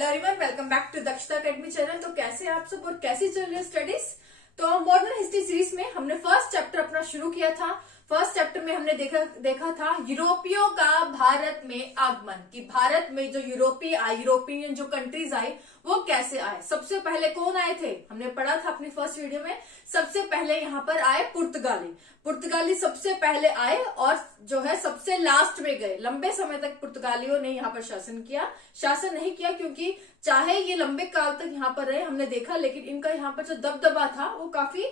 Hello everyone, welcome back to Dakshata academy channel. तो कैसे आप सब और कैसी चल रही है स्टडीज। तो मॉडर्न हिस्ट्री सीरीज में हमने फर्स्ट चैप्टर अपना शुरू किया था। फर्स्ट चैप्टर में हमने देखा था यूरोपियों का भारत में आगमन, कि भारत में जो यूरोपियन जो कंट्रीज आई वो कैसे आए। सबसे पहले कौन आए थे, हमने पढ़ा था अपनी फर्स्ट वीडियो में। सबसे पहले यहाँ पर आए पुर्तगाली सबसे पहले आए और जो है सबसे लास्ट में गए। लंबे समय तक पुर्तगालियों ने यहाँ पर शासन नहीं किया, क्योंकि चाहे ये लंबे काल तक यहाँ पर रहे हमने देखा, लेकिन इनका यहाँ पर जो दबदबा था वो काफी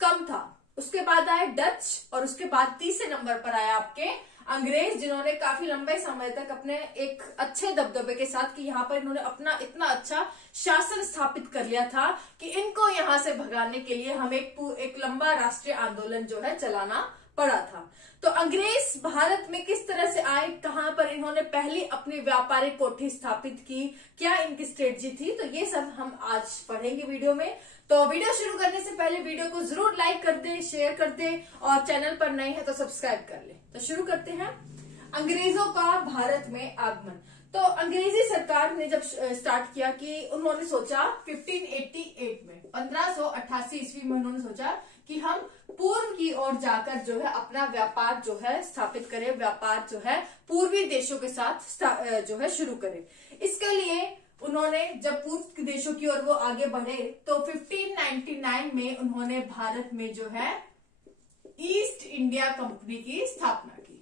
कम था। उसके बाद आए डच और उसके बाद तीसरे नंबर पर आया आपके अंग्रेज, जिन्होंने काफी लंबे समय तक अपने एक अच्छे दबदबे के साथ कि यहाँ पर इन्होंने अपना इतना अच्छा शासन स्थापित कर लिया था कि इनको यहाँ से भगाने के लिए हमें एक लंबा राष्ट्रीय आंदोलन जो है चलाना पड़ा था। तो अंग्रेज भारत में किस तरह से आए, कहां पर इन्होंने पहली अपनी व्यापारिक कोठी स्थापित की, क्या इनकी स्ट्रेटजी थी, तो ये सब हम आज पढ़ेंगे वीडियो में। तो वीडियो शुरू करने से पहले वीडियो को जरूर लाइक कर दे, शेयर कर दे और चैनल पर नए हैं तो सब्सक्राइब कर ले। तो शुरू करते हैं। अंग्रेजों का भारत में आगमन। तो अंग्रेजी सरकार ने जब स्टार्ट किया कि उन्होंने सोचा 1588 में 1588 ईस्वी में उन्होंने सोचा कि हम पूर्व की ओर जाकर जो है अपना व्यापार जो है स्थापित करें, व्यापार जो है पूर्वी देशों के साथ जो है शुरू करें। इसके लिए उन्होंने जब पूर्व देशों की ओर वो आगे बढ़े तो 1599 में उन्होंने भारत में जो है ईस्ट इंडिया कंपनी की स्थापना की।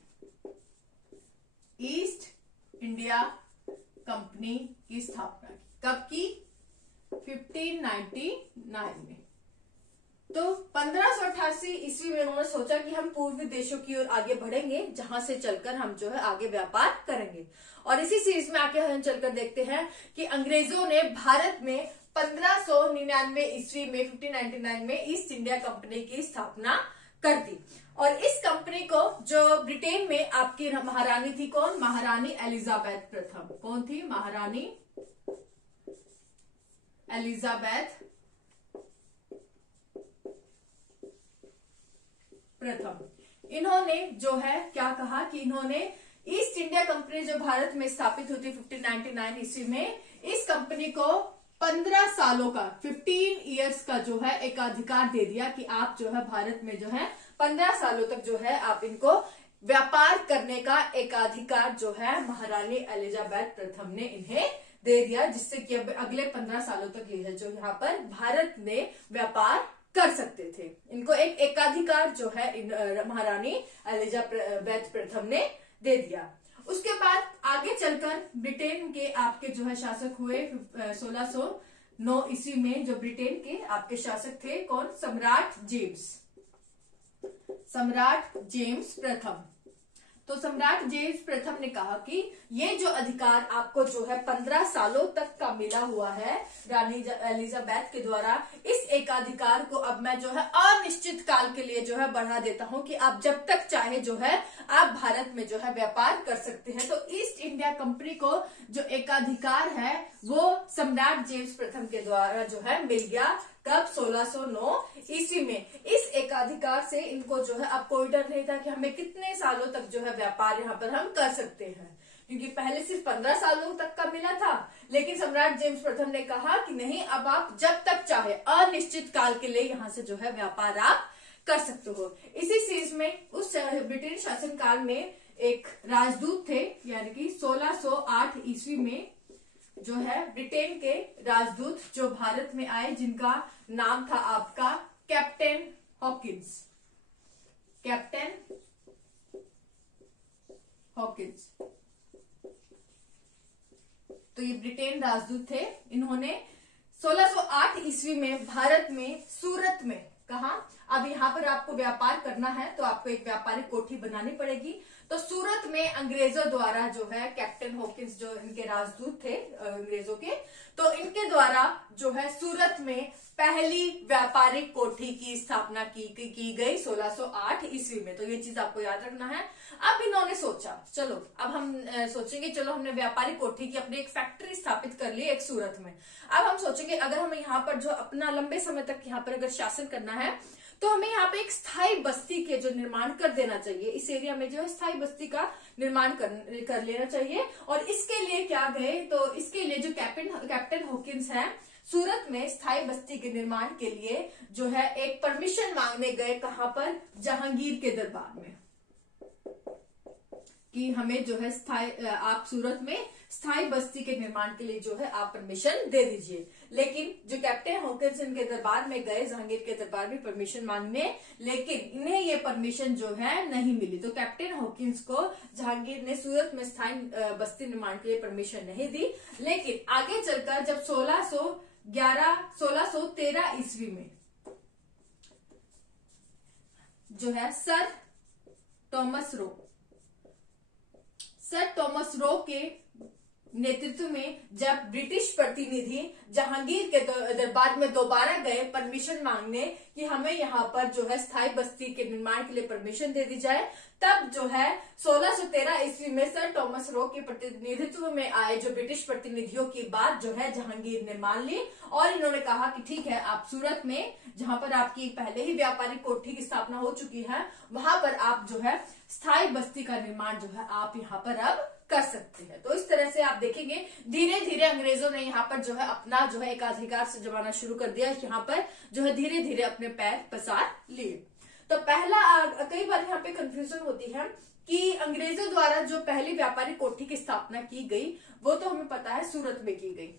ईस्ट इंडिया कंपनी की स्थापना की कब की? 1599 में। तो 1588 ईस्वी में उन्होंने सोचा कि हम पूर्वी देशों की ओर आगे बढ़ेंगे, जहां से चलकर हम जो है आगे व्यापार करेंगे। और इसी सीरीज में आके हम चलकर देखते हैं कि अंग्रेजों ने भारत में 1599 ईस्वी में 1599 में ईस्ट इंडिया कंपनी की स्थापना कर दी। और इस कंपनी को जो ब्रिटेन में आपकी महारानी थी, कौन? महारानी एलिजाबेथ प्रथम। कौन थी? महारानी एलिजाबेथ प्रथम। इन्होंने जो है क्या कहा कि इन्होंने ईस्ट इंडिया कंपनी जो भारत में स्थापित हुई थी 1599 ईस्वी में, इस कंपनी को 15 सालों का 15 इयर्स का जो है एक अधिकार दे दिया कि आप जो है भारत में जो है 15 सालों तक जो है आप इनको व्यापार करने का एक अधिकार जो है महारानी एलिजाबेथ प्रथम ने इन्हें दे दिया, जिससे कि अब अगले 15 सालों तक ये जो यहाँ पर भारत में व्यापार कर सकते थे। इनको एक एकाधिकार जो है महारानी एलिजाबेथ प्रथम ने दे दिया। उसके बाद आगे चलकर ब्रिटेन के आपके जो है शासक हुए 1609 ईस्वी में। जो ब्रिटेन के आपके शासक थे कौन? सम्राट जेम्स प्रथम। तो सम्राट जेम्स प्रथम ने कहा कि ये जो अधिकार आपको जो है 15 सालों तक का मिला हुआ है रानी एलिजाबेथ के द्वारा, इस एकाधिकार को अब मैं जो है अनिश्चित काल के लिए जो है बढ़ा देता हूं कि आप जब तक चाहे जो है आप भारत में जो है व्यापार कर सकते हैं। तो ईस्ट इंडिया कंपनी को जो एकाधिकार है वो सम्राट जेम्स प्रथम के द्वारा जो है मिल गया। कब? 1609 ईस्वी में। इस एकाधिकार से इनको जो है अब कोई डर नहीं था कि हमें कितने सालों तक जो है व्यापार यहाँ पर हम कर सकते हैं, क्योंकि पहले सिर्फ 15 सालों तक का मिला था। लेकिन सम्राट जेम्स प्रथम ने कहा कि नहीं, अब आप जब तक चाहे अनिश्चित काल के लिए यहाँ से जो है व्यापार आप कर सकते हो। इसी सीरीज में उस ब्रिटेन शासन काल में एक राजदूत थे, यानी कि 1608 ईस्वी में जो है ब्रिटेन के राजदूत जो भारत में आए, जिनका नाम था आपका कैप्टन हॉकिंस। तो ये ब्रिटेन राजदूत थे। इन्होंने 1608 ईस्वी में भारत में सूरत में कहा अब यहाँ पर आपको व्यापार करना है तो आपको एक व्यापारिक कोठी बनानी पड़ेगी। तो सूरत में अंग्रेजों द्वारा जो है कैप्टन हॉकिंस जो इनके राजदूत थे अंग्रेजों के, तो इनके द्वारा जो है सूरत में पहली व्यापारिक कोठी की स्थापना की गई 1608 ईस्वी में। तो ये चीज आपको याद रखना है। अब इन्होंने सोचा चलो अब हम सोचेंगे, चलो हमने व्यापारिक कोठी की अपनी एक फैक्ट्री स्थापित कर ली एक सूरत में। अब हम सोचेंगे अगर हमें यहाँ पर जो अपना लंबे समय तक यहाँ पर अगर शासन करना है तो हमें यहाँ पे एक स्थायी बस्ती के जो निर्माण कर देना चाहिए, इस एरिया में जो है स्थायी बस्ती का निर्माण कर लेना चाहिए। और इसके लिए क्या गए, तो इसके लिए जो कैप्टन हॉकिंस है, सूरत में स्थायी बस्ती के निर्माण के लिए जो है एक परमिशन मांगने गए, कहां पर, जहांगीर के दरबार में, कि हमें जो है आप सूरत में स्थायी बस्ती के निर्माण के लिए जो है आप परमिशन दे दीजिए। लेकिन जो कैप्टन हॉकिंस इनके दरबार में गए, जहांगीर के दरबार में परमिशन मांगने, लेकिन इन्हें ये परमिशन जो है नहीं मिली। तो कैप्टन हॉकिंस को जहांगीर ने सूरत में स्थायी बस्ती निर्माण के लिए परमिशन नहीं दी। लेकिन आगे चलकर जब 1613 ईस्वी में जो है सर टॉमस रो के नेतृत्व में जब ब्रिटिश प्रतिनिधि जहांगीर के दरबार में दोबारा गए परमिशन मांगने कि हमें यहाँ पर जो है स्थायी बस्ती के निर्माण के लिए परमिशन दे दी जाए, तब जो है 1613 ईस्वी में सर टॉमस रो के प्रतिनिधित्व में आए जो ब्रिटिश प्रतिनिधियों की बात जो है जहांगीर ने मान ली और इन्होंने कहा कि ठीक है, आप सूरत में जहां पर आपकी पहले ही व्यापारिक कोठी की स्थापना हो चुकी है, वहां पर आप जो है स्थायी बस्ती का निर्माण जो है आप यहाँ पर अब कर सकते हैं। तो इस तरह से आप देखेंगे धीरे धीरे अंग्रेजों ने यहाँ पर जो है अपना जो है एकाधिकार से जमाना शुरू कर दिया, यहाँ पर जो है धीरे धीरे अपने पैर पसार लिए। तो पहला, कई बार यहाँ पे कंफ्यूजन होती है कि अंग्रेजों द्वारा जो पहली व्यापारिक कोठी की स्थापना की गई वो तो हमें पता है सूरत में की गई।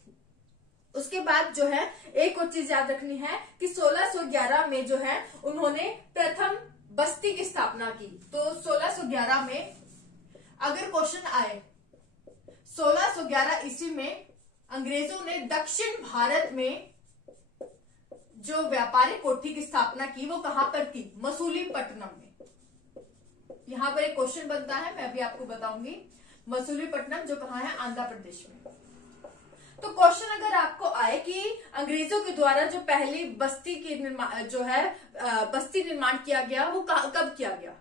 उसके बाद जो है एक और चीज याद रखनी है कि 1611 में जो है उन्होंने प्रथम बस्ती की स्थापना की। तो 1611 में अगर क्वेश्चन आए 1611 ईस्वी में अंग्रेजों ने दक्षिण भारत में जो व्यापारिक कोठी की स्थापना की वो कहां पर की, मसूलीपट्टनम में। यहां पर एक क्वेश्चन बनता है, मैं अभी आपको बताऊंगी। मसूलीपट्टनम जो कहां है, आंध्र प्रदेश में। तो क्वेश्चन अगर आपको आए कि अंग्रेजों के द्वारा जो पहली बस्ती की निर्माण जो है बस्ती निर्माण किया गया वो कब किया गया,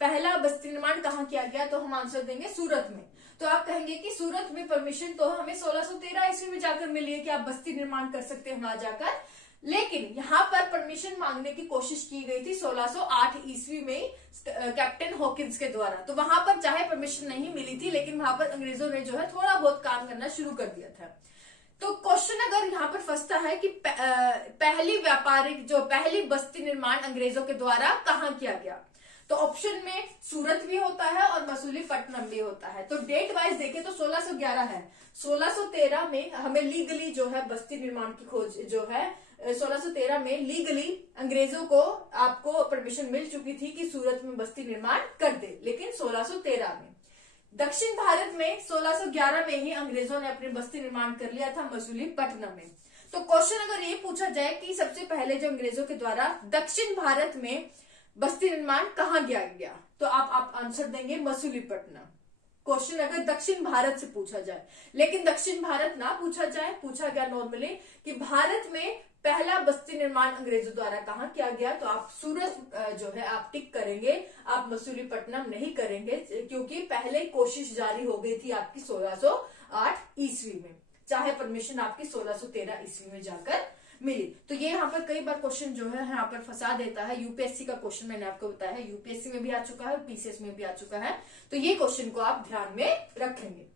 पहला बस्ती निर्माण कहाँ किया गया, तो हम आंसर देंगे सूरत में। तो आप कहेंगे कि सूरत में परमिशन तो हमें 1613 ईस्वी में जाकर मिली है कि आप बस्ती निर्माण कर सकते हैं वहां जाकर, लेकिन यहाँ पर परमिशन मांगने की कोशिश की गई थी 1608 ईस्वी में कैप्टन हॉकिंस के द्वारा। तो वहां पर चाहे परमिशन नहीं मिली थी, लेकिन वहां पर अंग्रेजों ने जो है थोड़ा बहुत काम करना शुरू कर दिया था। तो क्वेश्चन अगर यहाँ पर फंसता है कि पहली बस्ती निर्माण अंग्रेजों के द्वारा कहाँ किया गया, तो ऑप्शन में सूरत भी होता है और मसूलीपट्टनम भी होता है। तो डेट वाइज देखें तो 1611 है, 1613 में हमें लीगली जो है बस्ती निर्माण की खोज जो है 1613 में लीगली अंग्रेजों को आपको परमिशन मिल चुकी थी कि सूरत में बस्ती निर्माण कर दे, लेकिन 1613 में। दक्षिण भारत में 1611 में ही अंग्रेजों ने अपनी बस्ती निर्माण कर लिया था मसूलीपट्टनम में। तो क्वेश्चन अगर ये पूछा जाए कि सबसे पहले जो अंग्रेजों के द्वारा दक्षिण भारत में बस्ती निर्माण कहाँ किया गया, तो आप आंसर देंगे मसूलीपट्टनम। क्वेश्चन अगर दक्षिण भारत से पूछा जाए, लेकिन दक्षिण भारत ना पूछा जाए, पूछा गया नॉर्मली कि भारत में पहला बस्ती निर्माण अंग्रेजों द्वारा कहाँ किया गया, तो आप सूरत जो है आप टिक करेंगे, आप मसूलीपट्टनम नहीं करेंगे, क्योंकि पहले कोशिश जारी हो गई थी आपकी 1608 ईस्वी में, चाहे परमिशन आपकी 1613 ईस्वी में जाकर मिली। तो ये यहाँ पर कई बार क्वेश्चन जो है यहाँ पर फंसा देता है। यूपीएससी का क्वेश्चन मैंने आपको बताया है, यूपीएससी में भी आ चुका है, पीसीएस में भी आ चुका है, तो ये क्वेश्चन को आप ध्यान में रखेंगे।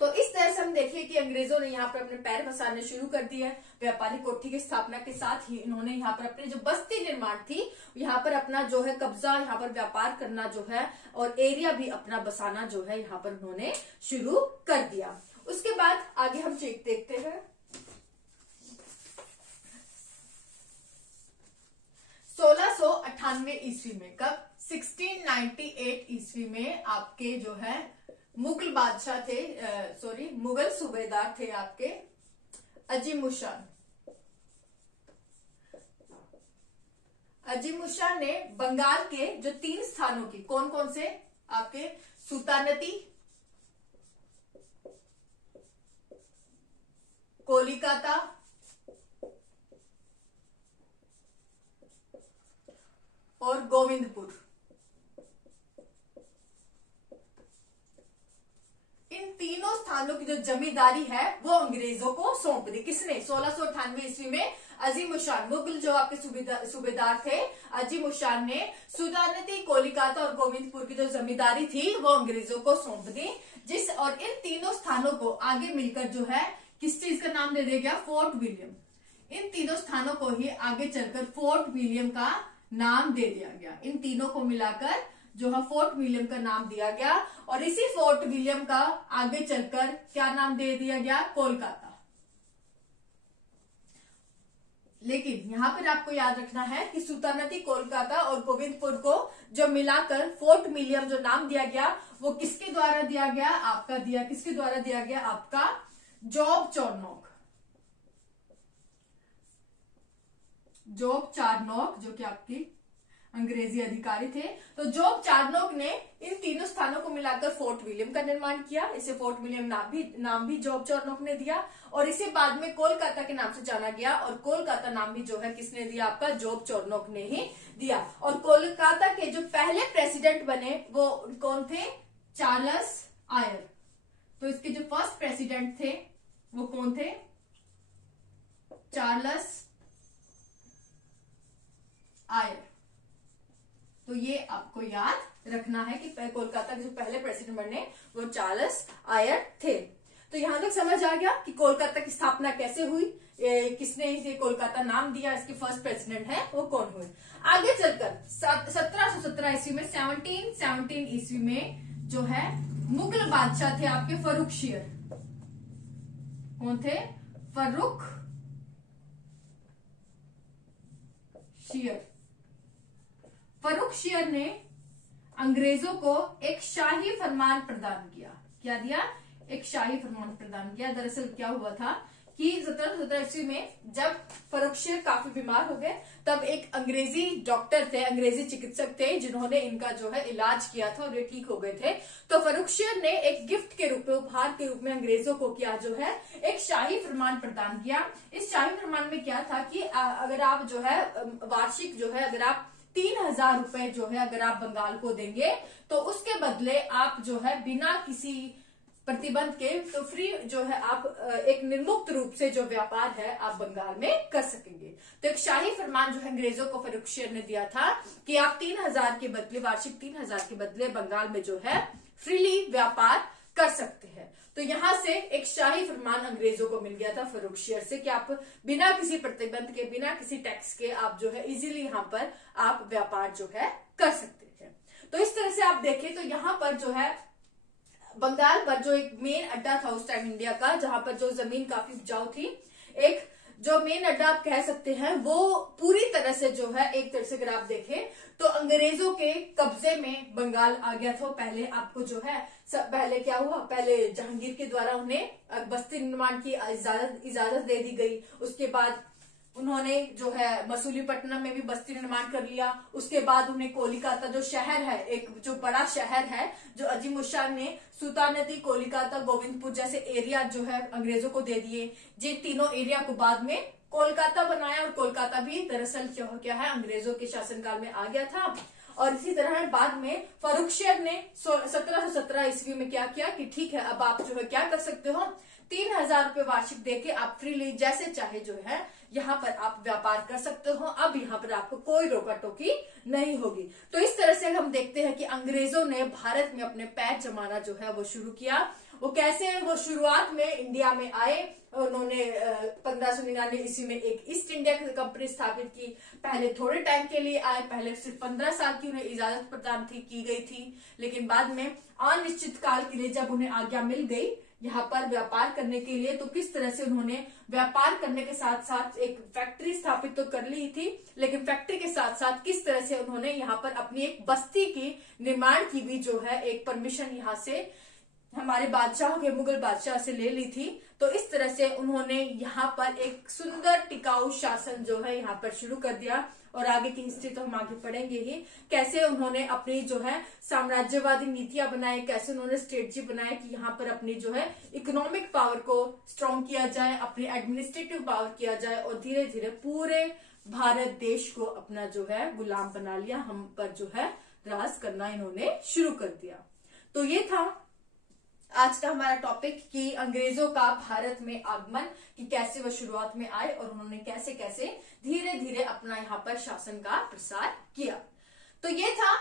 तो इस तरह से हम देखिए कि अंग्रेजों ने यहाँ पर अपने पैर पसारने शुरू कर दिए। व्यापारिक कोठी की स्थापना के साथ ही इन्होंने यहाँ पर अपने जो बस्ती निर्माण थी यहाँ पर अपना जो है कब्जा, यहाँ पर व्यापार करना जो है और एरिया भी अपना बसाना जो है यहाँ पर उन्होंने शुरू कर दिया। उसके बाद आगे हम चेक देखते हैं। 1698 ईस्वी में, कब, 1698 ईस्वी में आपके जो है मुगल बादशाह थे, मुगल सूबेदार थे आपके अजीमुशान। अजीमुशान ने बंगाल के जो 3 स्थानों की, कौन कौन से, आपके सुल्तानती, कोलकाता और गोविंदपुर, इन तीनों स्थानों की जो जमींदारी है वो अंग्रेजों को सौंप दी। किसने, 1698 ईस्वी में अजीमुशान, मुगल जो आपके सूबेदार थे, अजीमुशान ने सुल्तानती कोलकाता और गोविंदपुर की जो जमींदारी थी वो अंग्रेजों को सौंप दी, और इन तीनों स्थानों को आगे मिलकर जो है किस चीज का नाम दे दिया गया, फोर्ट विलियम। इन तीनों स्थानों को ही आगे चलकर फोर्ट विलियम का नाम दे दिया गया। इन तीनों को मिलाकर जो है फोर्ट विलियम का नाम दिया गया, और इसी फोर्ट विलियम का आगे चलकर क्या नाम दे दिया गया, कोलकाता। लेकिन यहाँ पर आपको याद रखना है कि सुल्तानती कोलकाता और गोविंदपुर को जो मिलाकर फोर्ट विलियम जो नाम दिया गया वो किसके द्वारा दिया गया, आपका दिया किसके द्वारा दिया गया, आपका जॉब चार्नोक। जॉब चार्नोक जो कि आपकी अंग्रेजी अधिकारी थे, तो जॉब चार्नोक ने इन तीनों स्थानों को मिलाकर फोर्ट विलियम का निर्माण किया। इसे फोर्ट विलियम नाम भी जॉब चार्नोक ने दिया, और इसे बाद में कोलकाता के नाम से जाना गया, और कोलकाता नाम भी जो है किसने दिया, आपका जॉब चार्नोक ने ही दिया। और कोलकाता के जो पहले प्रेसिडेंट बने वो कौन थे, चार्ल्स आयर। तो इसके जो फर्स्ट प्रेसिडेंट थे वो कौन थे, चार्ल्स आयर। तो ये आपको याद रखना है कि कोलकाता के जो पहले प्रेसिडेंट बने वो चार्ल्स आयर थे। तो यहां तक समझ आ गया कि कोलकाता की स्थापना कैसे हुई, किसने इसे कोलकाता नाम दिया, इसके फर्स्ट प्रेसिडेंट है वो कौन हुए। आगे चलकर 1717 ईस्वी में 1717 ईस्वी में जो है मुगल बादशाह थे आपके फर्रुख शेर। कौन थे, फर्रुख शेर। फर्रुख शेर ने अंग्रेजों को एक शाही फरमान प्रदान किया। क्या दिया, एक शाही फरमान प्रदान किया। दरअसल क्या हुआ था कि 1717 ईस्वी में जब फर्रुख शेर काफी बीमार हो गए, तब एक अंग्रेजी डॉक्टर थे, अंग्रेजी चिकित्सक थे जिन्होंने इनका जो है इलाज किया था और ये ठीक हो गए थे। तो फर्रुख शेर ने एक गिफ्ट के रूप में, उपहार के रूप में अंग्रेजों को क्या जो है एक शाही फरमान प्रदान किया। इस शाही फरमान में क्या था कि अगर आप जो है वार्षिक जो है अगर आप 3000 रुपए जो है अगर आप बंगाल को देंगे तो उसके बदले आप जो है बिना किसी प्रतिबंध के तो फ्री जो है आप एक निर्मुक्त रूप से जो व्यापार है आप बंगाल में कर सकेंगे। तो एक शाही फरमान जो है अंग्रेजों को फर्रुख शेर ने दिया था कि आप 3000 के बदले, वार्षिक 3000 के बदले बंगाल में जो है फ्रीली व्यापार कर सकते हैं। तो यहां से एक शाही फरमान अंग्रेजों को मिल गया था फर्रुख शेर से कि आप बिना किसी प्रतिबंध के, बिना किसी टैक्स के आप जो है इजीली यहाँ पर आप व्यापार जो है कर सकते हैं। तो इस तरह से आप देखें तो यहाँ पर जो है बंगाल पर जो एक मेन अड्डा था उस टाइम इंडिया का, जहां पर जो जमीन काफी उपजाऊ थी, एक जो मेन अड्डा आप कह सकते हैं वो पूरी तरह से जो है एक तरह से अगर आप देखें तो अंग्रेजों के कब्जे में बंगाल आ गया था। पहले आपको जो है पहले क्या हुआ, पहले जहांगीर के द्वारा उन्हें बस्ती निर्माण की इजाजत दे दी गई। उसके बाद उन्होंने जो है मसूलीपट्टनम में भी बस्ती निर्माण कर लिया। उसके बाद उन्हें कोलकाता जो शहर है, एक जो बड़ा शहर है जो अजीमुशान ने सुल्तानती कोलकाता गोविंदपुर जैसे एरिया जो है अंग्रेजों को दे दिए। ये तीनों एरिया को बाद में कोलकाता बनाया, और कोलकाता भी दरअसल क्या है अंग्रेजों के शासनकाल में आ गया था। और इसी तरह बाद में फर्रुख शेर ने 1717 ईस्वी में क्या किया कि ठीक है अब आप जो है क्या कर सकते हो, 3000 रुपए वार्षिक देके आप फ्रीली जैसे चाहे जो है यहाँ पर आप व्यापार कर सकते हो। अब यहाँ पर आपको कोई रोका टोकी नहीं होगी। तो इस तरह से हम देखते हैं कि अंग्रेजों ने भारत में अपने पैर जमाना जो है वो शुरू किया। वो कैसे, वो शुरुआत में इंडिया में आए, उन्होंने 1599 ईस्वी में एक ईस्ट इंडिया कंपनी स्थापित की। पहले थोड़े टाइम के लिए आए, पहले सिर्फ 15 साल की उन्हें इजाजत प्रदान की गई थी, लेकिन बाद में अनिश्चित काल के लिए जब उन्हें आज्ञा मिल गई यहाँ पर व्यापार करने के लिए, तो किस तरह से उन्होंने व्यापार करने के साथ साथ एक फैक्ट्री स्थापित तो कर ली थी, लेकिन फैक्ट्री के साथ साथ किस तरह से उन्होंने यहाँ पर अपनी एक बस्ती की निर्माण की भी जो है एक परमिशन यहाँ से हमारे बादशाह के, मुगल बादशाह से ले ली थी। तो इस तरह से उन्होंने यहाँ पर एक सुंदर टिकाऊ शासन जो है यहाँ पर शुरू कर दिया। और आगे की हिस्ट्री तो हम आगे पढ़ेंगे ही, कैसे उन्होंने अपनी जो है साम्राज्यवादी नीतियां बनाई, कैसे उन्होंने स्ट्रेटजी बनाए कि यहाँ पर अपनी जो है इकोनॉमिक पावर को स्ट्रॉन्ग किया जाए, अपनी एडमिनिस्ट्रेटिव पावर किया जाए, और धीरे धीरे पूरे भारत देश को अपना जो है गुलाम बना लिया, हम पर जो है राज करना इन्होंने शुरू कर दिया। तो ये था आज का हमारा टॉपिक कि अंग्रेजों का भारत में आगमन, कि कैसे वो शुरुआत में आए और उन्होंने कैसे कैसे धीरे धीरे अपना यहाँ पर शासन का प्रसार किया। तो ये था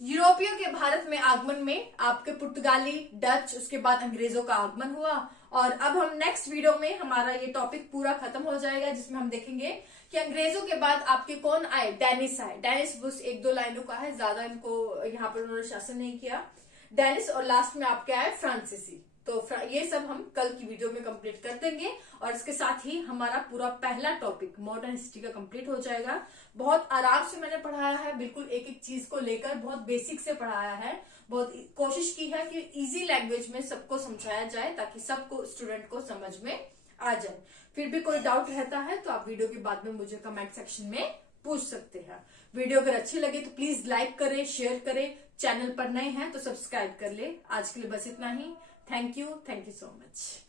यूरोपियों के भारत में आगमन में आपके पुर्तगाली, डच, उसके बाद अंग्रेजों का आगमन हुआ। और अब हम नेक्स्ट वीडियो में हमारा ये टॉपिक पूरा खत्म हो जाएगा, जिसमें हम देखेंगे कि अंग्रेजों के बाद आपके कौन आए। डेनिस आए। डेनिस बस 1-2 लाइनों का है, ज्यादा इनको यहाँ पर उन्होंने शासन नहीं किया। डेनिस, और लास्ट में आपके आए फ्रांसीसी। तो ये सब हम कल की वीडियो में कंप्लीट कर देंगे और इसके साथ ही हमारा पूरा पहला टॉपिक मॉडर्न हिस्ट्री का कंप्लीट हो जाएगा। बहुत आराम से मैंने पढ़ाया है, बिल्कुल एक एक चीज को लेकर बहुत बेसिक से पढ़ाया है। बहुत कोशिश की है कि इजी लैंग्वेज में सबको समझाया जाए ताकि सबको, स्टूडेंट को समझ में आ जाए। फिर भी कोई डाउट रहता है तो आप वीडियो के बाद में मुझे कमेंट सेक्शन में पूछ सकते हैं। वीडियो अगर अच्छी लगे तो प्लीज लाइक करें, शेयर करें। चैनल पर नए हैं तो सब्सक्राइब कर ले। आज के लिए बस इतना ही। Thank you so much.